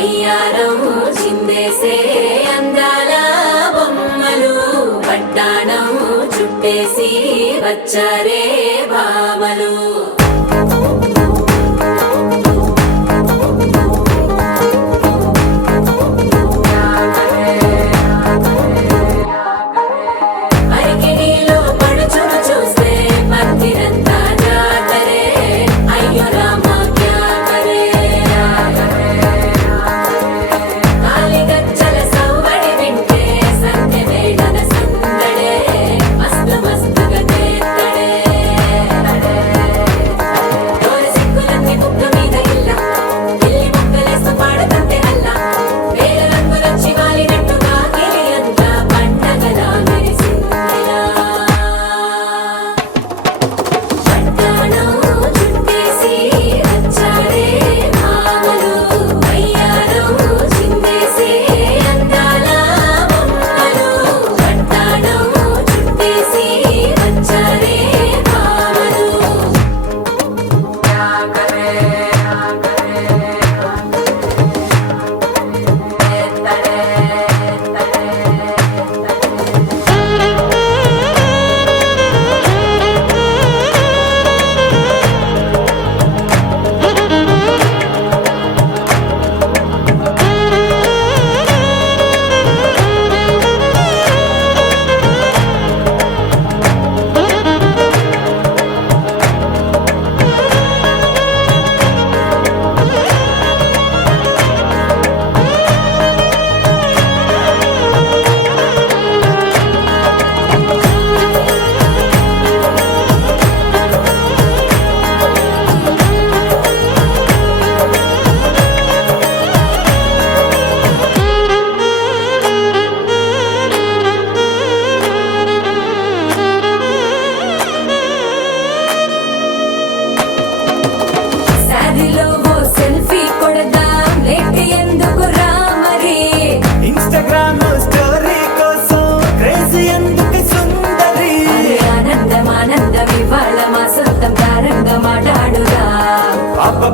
వయ్యారం చిందేసే అందాల బొమ్మలు పట్టాణం చుట్టేసి వచ్చారే భామలు.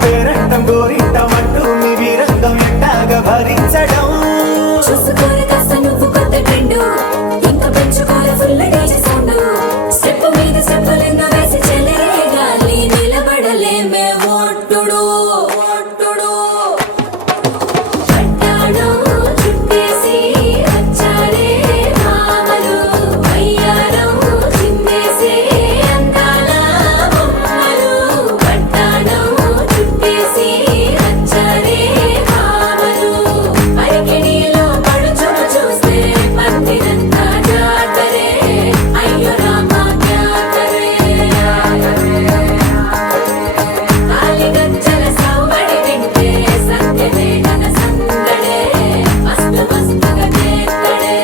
పేరంటం గోరింటమంటూ మీ వీరంగం ఎట్టాగా భరించడం చూసుకోరు కాస్త నువ్వు కొత్త ట్రెండ్ ఇంకా పెంచుకోరు ఫుల్ డీజే సౌండ్ స్టెప్ మీద స్టెప్పులెన్నో వేసి చెలే గాలి నిలబడలేమే ఒట్టుడు ఒట్టుడు పట్టాణం చుట్టేసి వచ్చారే భామలు వయ్యారం చిందేసే అందాల బొమ్మలు పట్టాణం చుట్టేసి వచ్చారే భామలు. అరికెడిలో పడుచును చూస్తే పత్తినంతా జాతరే అయ్యో రామా క్యా కరే కాలి గజ్జల సవ్వడి వింటే సత్యవేదన సందడే మస్తు మస్తుగా చేస్తడే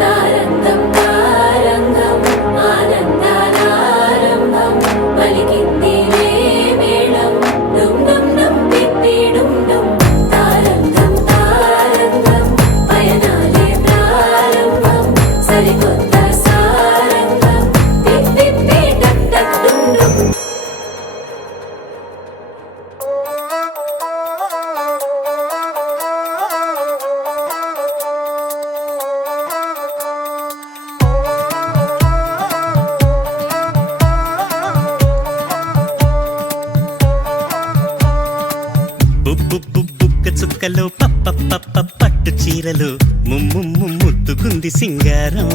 తారంగం తారంగం ఆనందానారంభం పలికిందిలే మేళం డుమ్ డుమ్ డుమ్ తిప్పి డుమ్ డుమ్ తారంగం తారంగం పయనాలే ప్రారంభం సరికొత్త సారంగం తిప్పి టక్ టక్ డుమ్ డుమ్. బుక్క చుక్కలో పప్ప పప్ప పట్టు చీరలు ముమ్ము ముద్దుకుంది సింగారం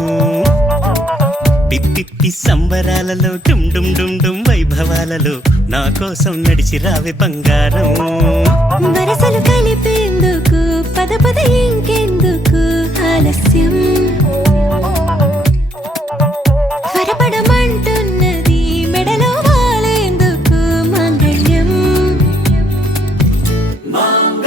పిప్పి సంబరాలలో డుమ్ డుమ్ డుమ్ డుమ్ వైభవాలలో నా కోసం నడిచి రావే బంగారం. వరసలు కలిపేందుకు పద పద ఇంకెందుకు ఆలస్యం త్వరపడమంటున్నది మెడలో వాలేందుకు మాంగళ్యం మమ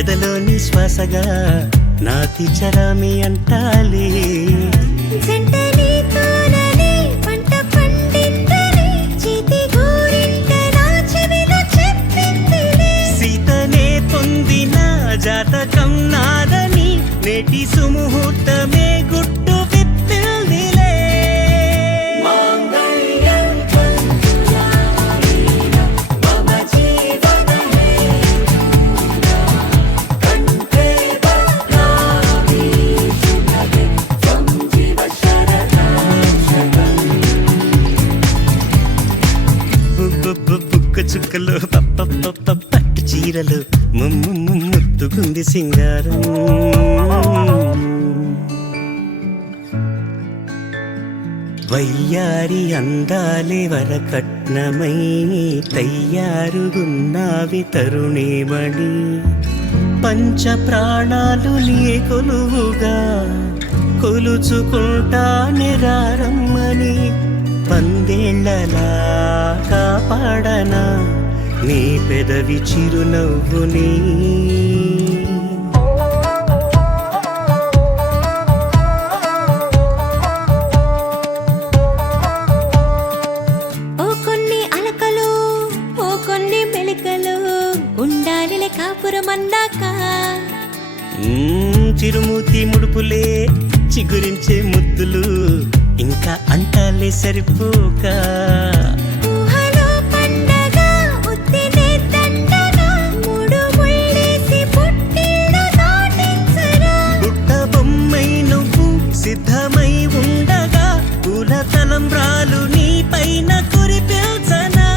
ఎదలోని శ్వాసగా నాతి చరామి అంటాలే. జంటని తోనని పంట పండిందని చేతి గోరింట నా చెవిలో చెప్పిందిలే. సీతనే పొందిన జాతకం నాదని నేటి సుముహూర్తమే గుట్టు విప్పిందిలే. బుక్క చుక్కలు పట్టు చీరలు ముద్దుగుంది సింగారం. వయ్యారి అందాలే వరకట్నమై తయ్యారుగున్నావి తరుణేమణి. పంచ ప్రాణాలు నీ కొలువుగా కొలుచుకుంటానే రారమ్మని. పందేళ్లలా కాపాడనా నీ పెదవి చిరునవ్వుని. ఓ కొన్ని అలకలు ఓ కొన్ని మెలికలు ఉండాలిలే కాపురం అందాక. చిరుమూతి ముడుపులే చిగురించే ముద్దులు ఇంకా అంటాలే సరిపోక. ఊహలో పండగ ఉత్తినే దండగా మూడు ముళ్ళేసి పుట్టిన దాటించరా. పుట్ట బొమ్మై నువ్వు సిద్ధమై ఉండగా పూల తలంబ్రాలు నీ పైన కురిపించనా.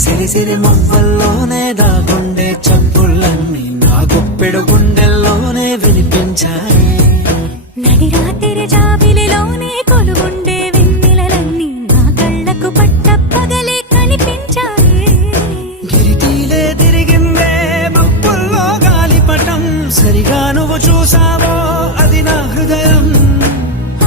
సిరి సిరి మువ్వల్లోనే దాగుండే చప్పుళ్ళన్నీ నా గుప్పెడు గుండెల్లోనే వినిపించాయి. నడి రాత్రి జాబిలిలోనే కొలుగుండే వెన్నెలలన్నీ నా కళ్ళకు పట్ట పగలే కనిపించాయి. గిరిటీలే తిరిగిందే మబ్బుల్లో గాలిపటం సరిగా నువ్వు చూసావో అది నా హృదయం.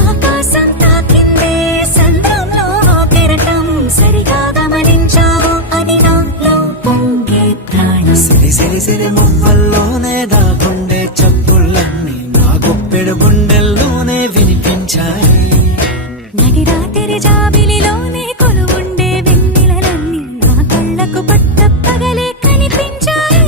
ఆకాశం తాకిందే సంద్రంలో కెరటం సరిగా గమనించావు అది నాలో పొంగే ప్రాణం. సిరి సిరి సిరి మువ్వల్లోనే దాగుండే చప్పుళ్ళన్నీ నా గుప్పెడు గుండెల్లోనే వినిపించాయి. నడి రాత్రి జాబిలిలోనే కొలువుండే వెన్నెలలన్నీ నా కళ్ళకు పట్ట పగలే కనిపించాయి.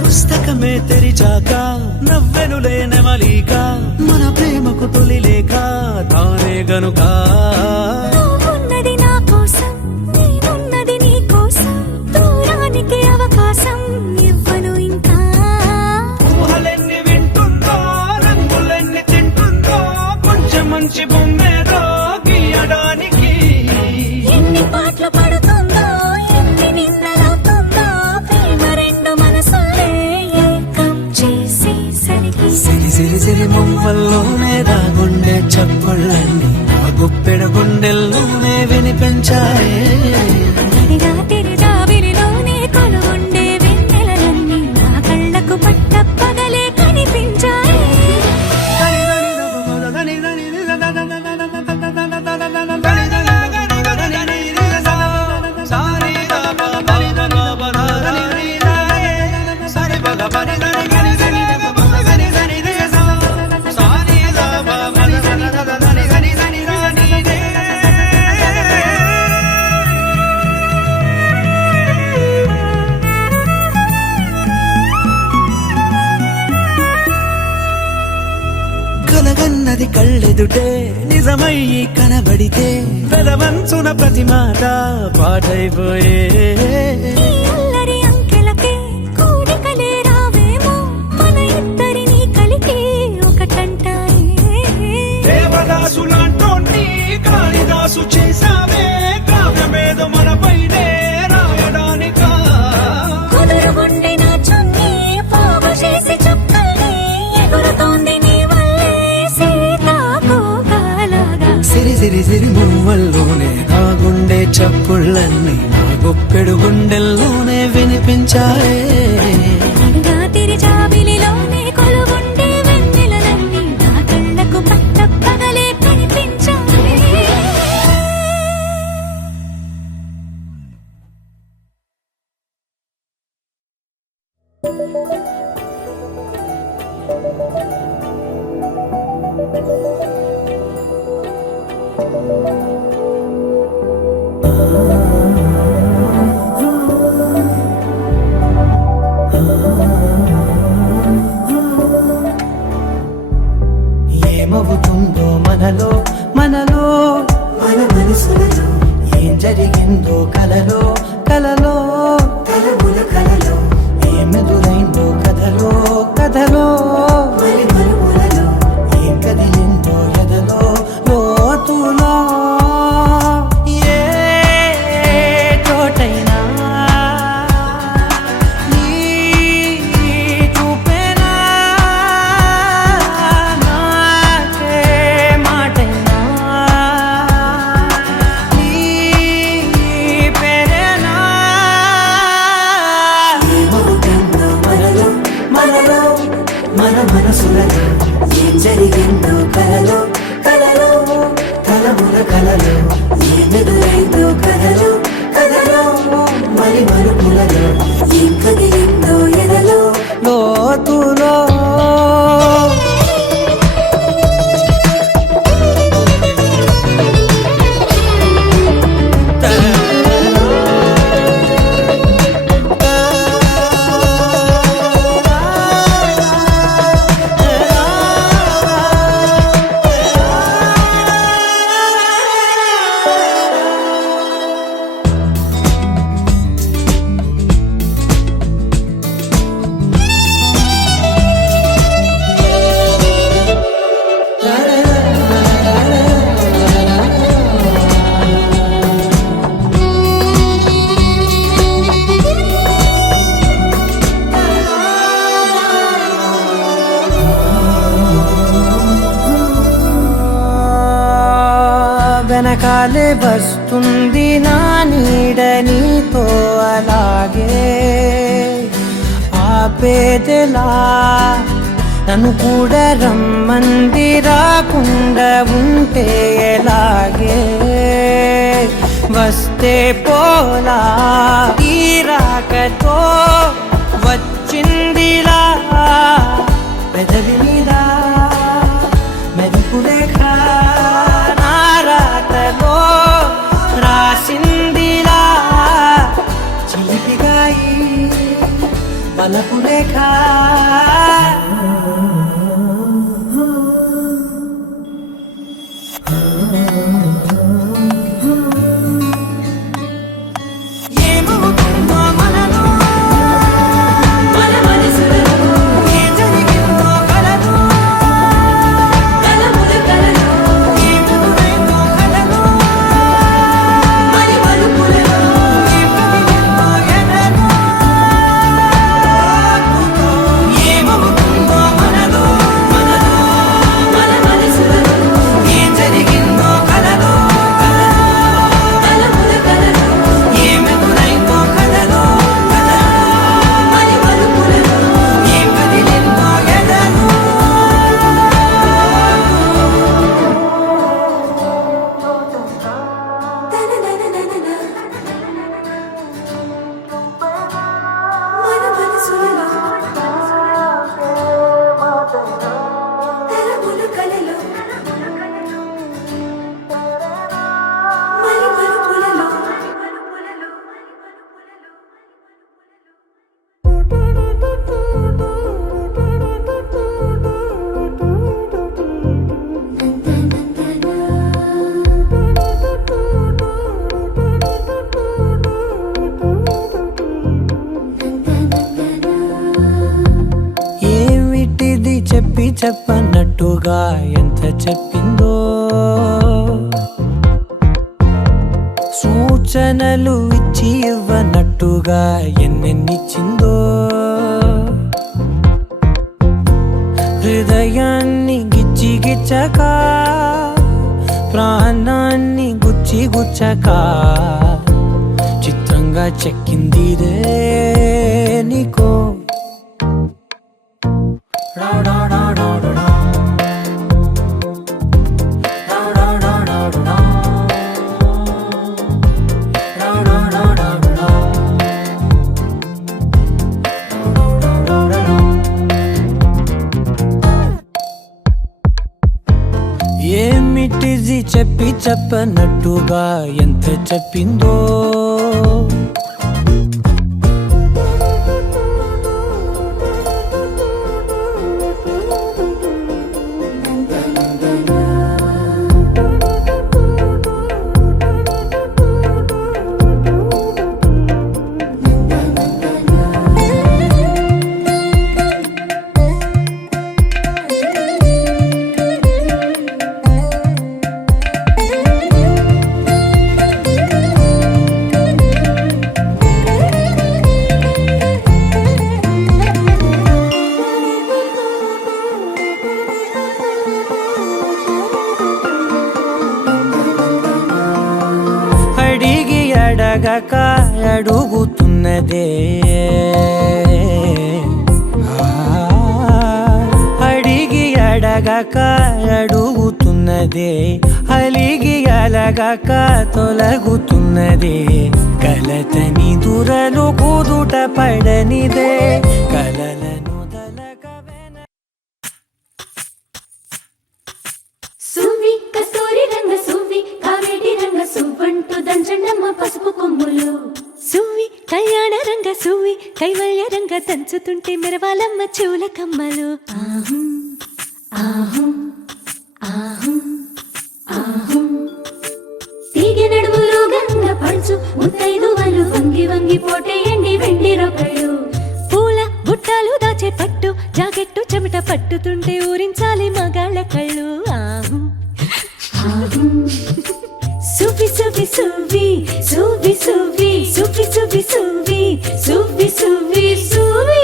పుస్తకమే తెరిచాక నవ్వెనులే నెమలిక మన ప్రేమకు తొలి లేఖ తానే గనుక. నువ్వున్నది నా కోసం నేనున్నది నీ కోసం దూరానికి అవకాశం ఇవ్వను ఇంకా. ఊహలెన్ని వింటుందో రంగులెన్ని తింటుందో కొంచెం మంచి బొమ్మేదో గీయడానికి. ఎన్ని పాటలు పడుతుందో ఎన్ని నిందలవుతుందో ప్రేమ రెండు మనసులే ఏకం చేసేసరికి. సిరి సిరి సిరి మువ్వల్లోనే దాగుండే చప్పుళ్ళన్నీ నా గుప్పెడు గుండెల్లోనే వినిపించాయి. నడి రాత్రి జాబిలిలోనే కొలువుండే వెన్నెలలన్నీ నా కళ్ళకు పట్ట పగలే కనిపించాయి. సారీ కలగన్నది కళ్ళెదుటే నిజమయ్యి కనబడితే పెదవంచున ప్రతి మాట పాటైపోయే ఈ అల్లరి అంకెలకే కూడికలే రావేమో మన ఇద్దరిని కలిపి ఒకటంటాయే దేవదాసులాంటోని కాళిదాసు చేశావే కావ్యమేదో మనపైనే రాయడానికా కుదురుగుండె నా చున్నీ పోగు చేసి చుక్కల్ని ఎగురుతోంది నీ వల్లే సీతాకోకలాగా సిరి సిరి సిరి మువ్వల్లోనే నా గుండె చప్పుళ్ళన్నీ నా గుప్పెడు గుండెల్లోనే వినిపించాయే రాత్రి జాబిలిలోనే కొలువుండే వెన్నెలలన్నీ నా కళ్ళకు పట్ట పగలే కనిపించాయి ఏమవుతుందో మనలో మనలో మన మనసులలో ఏం జరిగిందో కలలో కలలో కలముల కలలో ఏమెదురైందో కథలో కథలో మరి మరుపులలో ఏం కదిలిందో ఎదలో లోతులో ఏ చోటైనా నీ చూపేనా నాకే మాటైనా నీ పేరేనా ఏమవుతుందో మనలో మనలో మన మనసులలో ఏం జరిగిందో కలలో కలలో కలముల కలలో ఏమెదురైందో కథలో కథలో మరి మరుపులలో ఏం కదిలిందో ఎదలో లోతులో వెనకాలే వస్తుంది నా నీడ నీతో అలాగే ఆపేదెలా నన్ను కూడా రమ్మంది రాకుండా ఉంటే ఎలాగే వస్తే పోలా ఈ రాకతో వచ్చిందిలా పెదవి మీద మెరుపులేఖ నారాతలో రాసిందిలా చిలిపిగాయి వలపులేఖ ఏమవుతుందో మనలో మన మనసులలో ఏం జరిగిందో కలలో కలముల కలలో ఏమెదురైందో కలలో మరి మరుపులలో ఏం కదిలిందో ఎదలో ఏమవుతుందో మనలో మనలో మన మనసులలో ఏం జరిగిందో కలలో కలముల కలలో ఏమెదురైందో కలలో మరి మరుపులలో ఏం కదిలిందో ఎదలో తనననననన. మన మనసులలో కలముల కలలో మరి మరుపులలో Thank you. చెప్పన్నట్టుగా ఎంత చెప్పిందో, సూచనలు ఇచ్చి ఇవ్వనట్టుగా ఎన్నెన్నిచ్చిందో, హృదయాన్ని గిచ్చి గిచ్చక ప్రాణాన్ని గుచ్చి గుచ్చక చిత్రంగా చెక్కిందిరే నీకో. ఏమిటిది చెప్పి చెప్పనట్టుగా ఎంత చెప్పిందో, అడిగి అడగక అడుగుతున్నదే, అడిగి అడగక అడుగుతున్నదే, అలిగి అలగక తొలగుతున్నదే, కలతని దురలు కుదుట పడనిదే, కలలను సువ్వి కస్తూరి రంగ సువ్వి కావేటి రంగ సువ్వంటూ దంచండమ్మ పసుపు కొమ్ములు. సువ్వి కళ్యాణ రంగ సువ్వి కైవల్య రంగ దంచుతుంటే మెరవాలమ్మ చెవుల కమ్మలు. ఆహం ఆహం ఆహం ఆహం తీగె నడుములు గంగ పడుచు ముత్తైదువలు వంగి వంగి పోటేయండి వెండి రొకళ్ళు. పూల బుట్టాలు దాచే పట్టు జాకెట్టు చెమట పట్టుతుంటే ఊరించాలి మగాళ్ళ కళ్ళు. ఆహు ఆహం సువ్వి సువ్వి సువ్వి సువ్వి సువ్వి సువ్వి సువ్వి సువ్వి సువ్వి సువ్వి సువ్వి.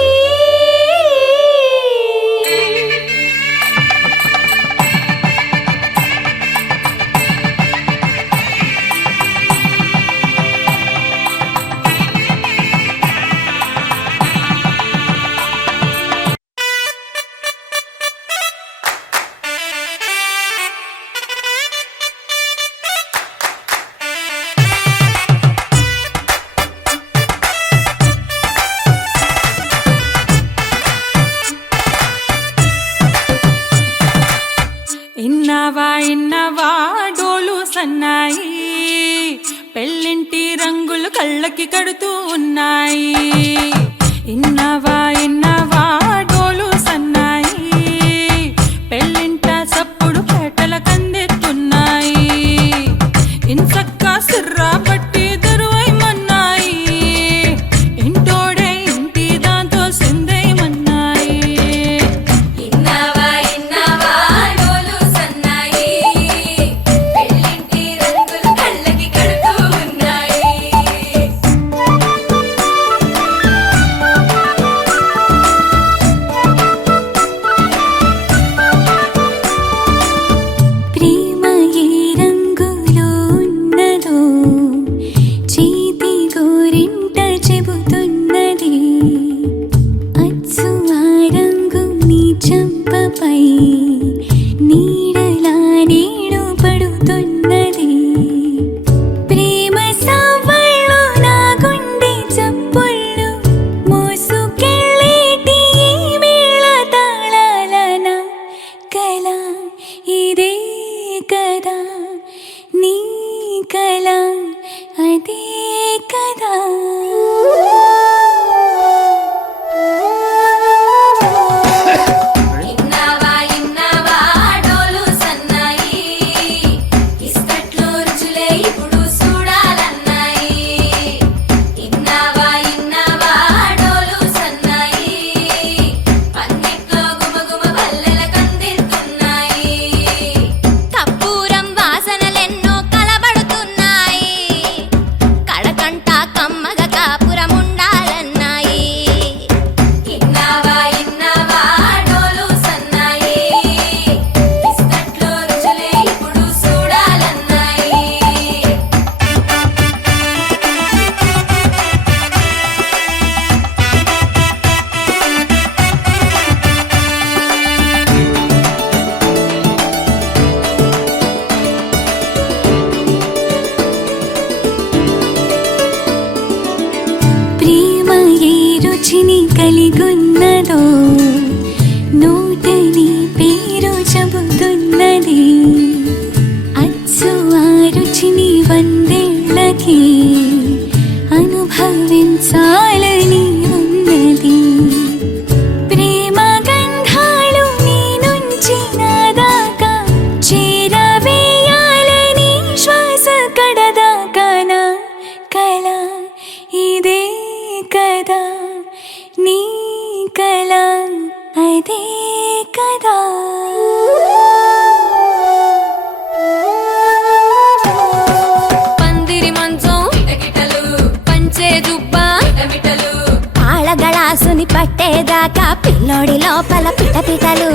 ఇన్నవా డోలు సన్నాయి, పెళ్ళింటి రంగులు కళ్ళకి కడుతూ ఉన్నాయి. ఇన్నవా డోలు సన్నాయి, పెళ్ళింట సప్పుడు పేటల కందెత్తున్నాయి. ఇన్సక్క సిర్రా పట్టి దరువైమన్నాయి, ఇంటోడే ఇంటి దాంతో సిందైమన్నాయి. కన్న పిల్లోడి లోపల పిట పిటలు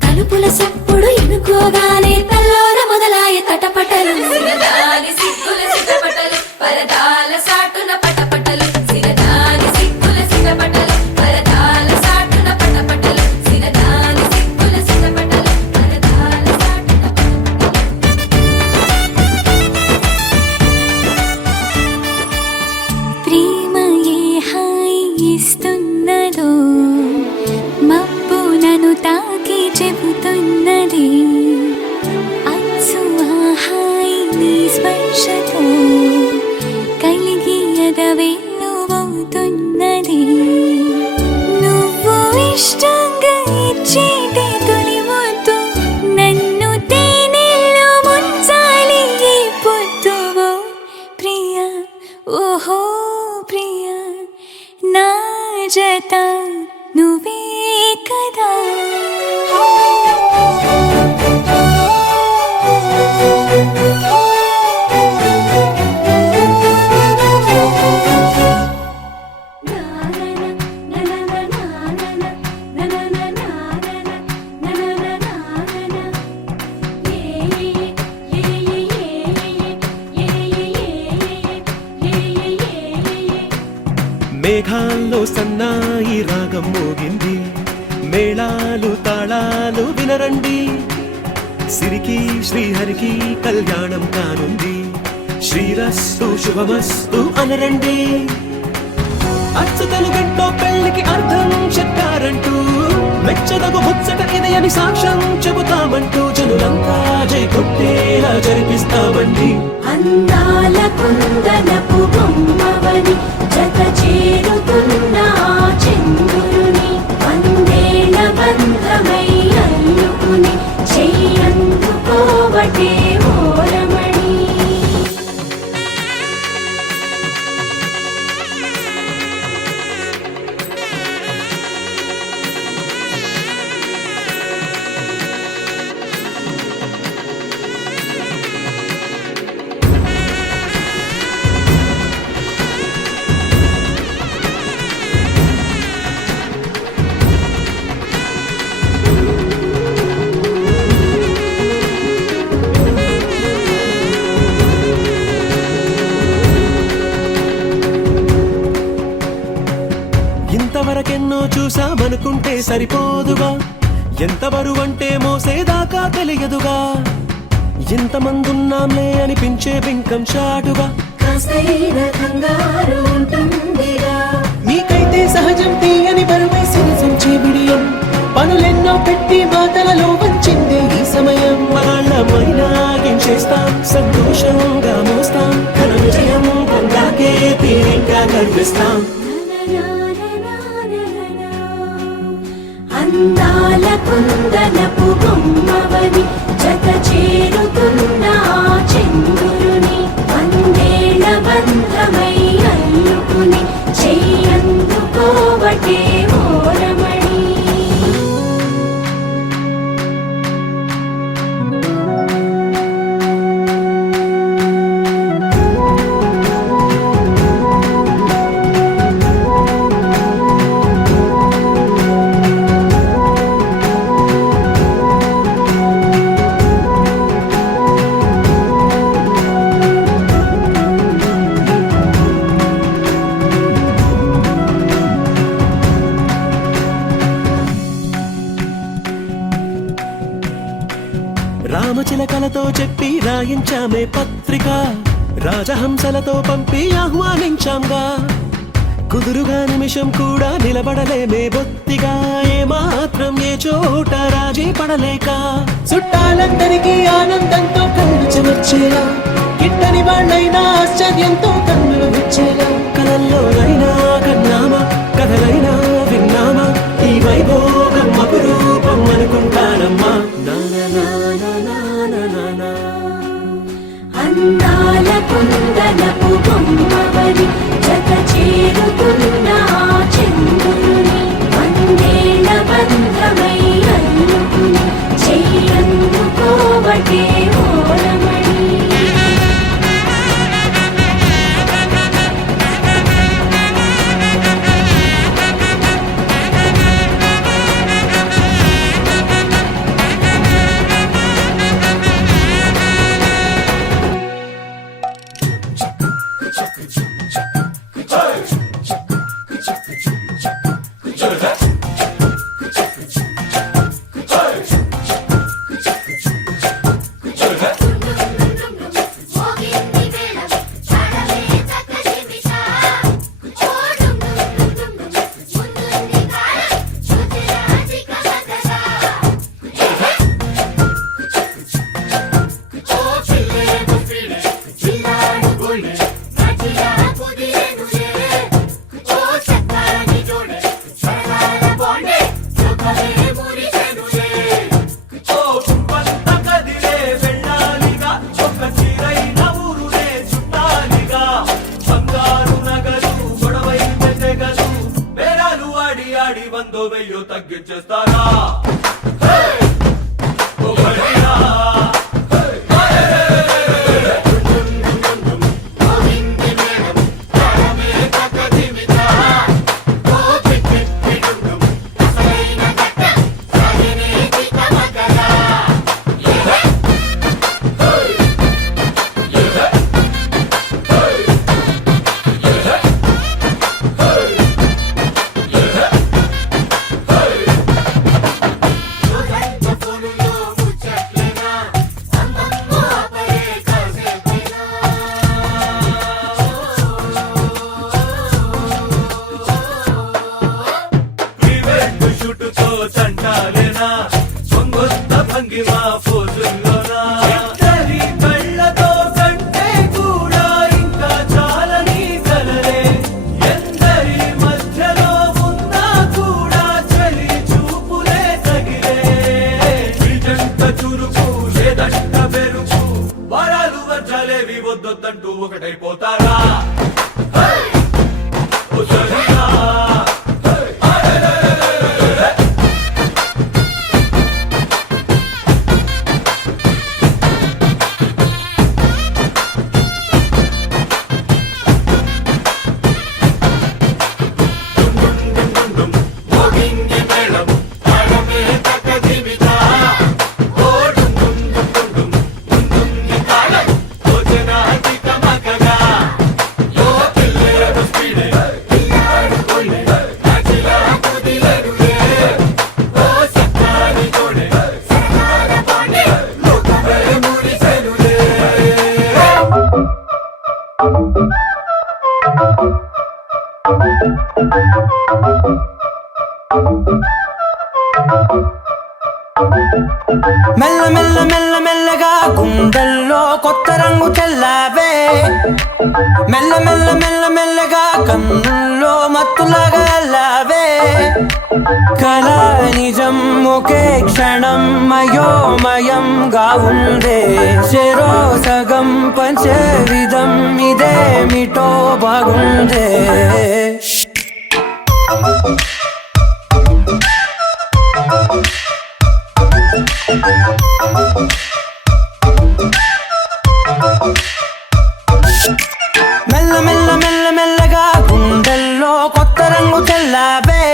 తలుపుల సప్పుడు ఇనుకోగానే తల్లోన మొదలాయ తటపటలు సిగదాని సిగ్గుల సిగపటలు పరదాల సాటున పటపటలు సిగదాని సిగ్గుల సిగపటలు పరదాల సాటున పటపటలు సిగదాని సిగ్గుల సిగపటలు పరదాల సాటున ప్రేమ ఏ హాయి ఇస్తున్నదో మబ్బు నన్ను తాకి చెబుతున్నది అచ్చు ఆ హాయి నీ స్పర్శతో కలిగి ఎదవెల్లువవుతున్నది నువ్వు ఇష్టంగా ఇచ్చేటి తొలి ముద్దు నన్ను తేనెల్లో ముంచాలి ఈ పొద్దువో ప్రియా ఓహో ప్రియా నా జత నువ్వే కదా మేఘాల్లో సన్నాయి రాగం మోగింది మేళాలు తాళాలు వినరండి సిరికి శ్రీహరికి కళ్యాణం కానుంది శ్రీరస్తు శుభమస్తు అనరండి అచ్చు తెలుగంటో పెళ్లికి అర్థం చెప్పారంటూ మెచ్చదగు ముచ్చట ఇది అని సాక్ష్యం చెబుతామంటూ జనులంతా జై కొట్టేలా జరిపిస్తామండి అందాల కుందనపు బొమ్మవని జత చేరుతున్న ఆ చంద్రుని వందేళ్ల బంధమై అల్లుకుని చెయ్యందుకోవటే ఓరమణి ఇంతవరకెన్నో చూసామనుకుంటే సరిపోదుగా ఎంత బరువంటే మోసేదాకా తెలియదుగా ఇంతమందున్నాంలే అనిపించే బింకం చాటుగా కాస్తైన కంగారు ఉంటుందిగా మీకైతే సహజం తీయని బరువై సిరిసంచే బిడియం పనులెన్నో పెట్టి మాటలలో వంచిందే ఈ సమయం మగాళ్ళమైనా ఏం చేస్తాం సంతోషంగా మోస్తాం ఘన విజయం పొందాకే తీరిగ్గా కనిపిస్తాం అందాల కుందనపు బొమ్మవని జత చేరుతున్న ఆ చంద్రుని వందేళ్ల బంధమై అల్లుకుని చెయ్యందుకోవటే ఓరమణి రామచిలకలతో చెప్పి రాయించామే పత్రిక రాజహంసలతో పంపి ఆహ్వానించాంగా కుదురుగా నిమిషం కూడా నిలబడలేమే బొత్తిగా ఏమాత్రం ఏ చోట రాజీ పడలేక చుట్టాలందరికీ ఆనందంతో కళ్ళు చెమర్చేలా గిట్టని వాళ్ళైనా ఆశ్చర్యంతో కన్నులు వచ్చేలా కలల్లోనైనా కన్నామా కథలైనా విన్నామా ఈ వైభోగం అపురూపం అనుకుంటానమ్మా అందాల కుందనపు బొమ్మవని జత చేరుతున్న ఆ చంద్రుని వందేళ్ల బంధమై అల్లుకుని చెయ్యందుకోవటే ఓరమణి వందో వెయ్యో తగ్గించేస్తారా ఒకటిరా చంటాలేనా సొంగొత్త భంగిమా ఫోజుల్లోనా ఇద్దరి కళ్ళతో కంటే కూడా ఇంకా చాలని కలలే ఎందరి మధ్యలో ఉన్నా కూడా చలి చూపులే తగిలే నిజంత చురుకు లేదంట బెరుకు వరాలు వర్జాలేవి వద్దొద్దంటూ ఒకటైపోతారా మెల్ల మెల్ల మెల్ల మెల్లగా గుండెల్లో కొత్త రంగు చల్లావే మెల్ల మెల్ల మెల్ల మెల్లగా కన్నుల్లో మత్తులాగా అల్లావే కళ నిజం ఒకే క్షణం మయోమయంగా ఉందే చెరో సగం పంచే విధం ఇదేమిటో బాగుందే మెల్ల మెల్ల మెల్ల మెల్లగా గుండెల్లో కొత్త రంగు చల్లావే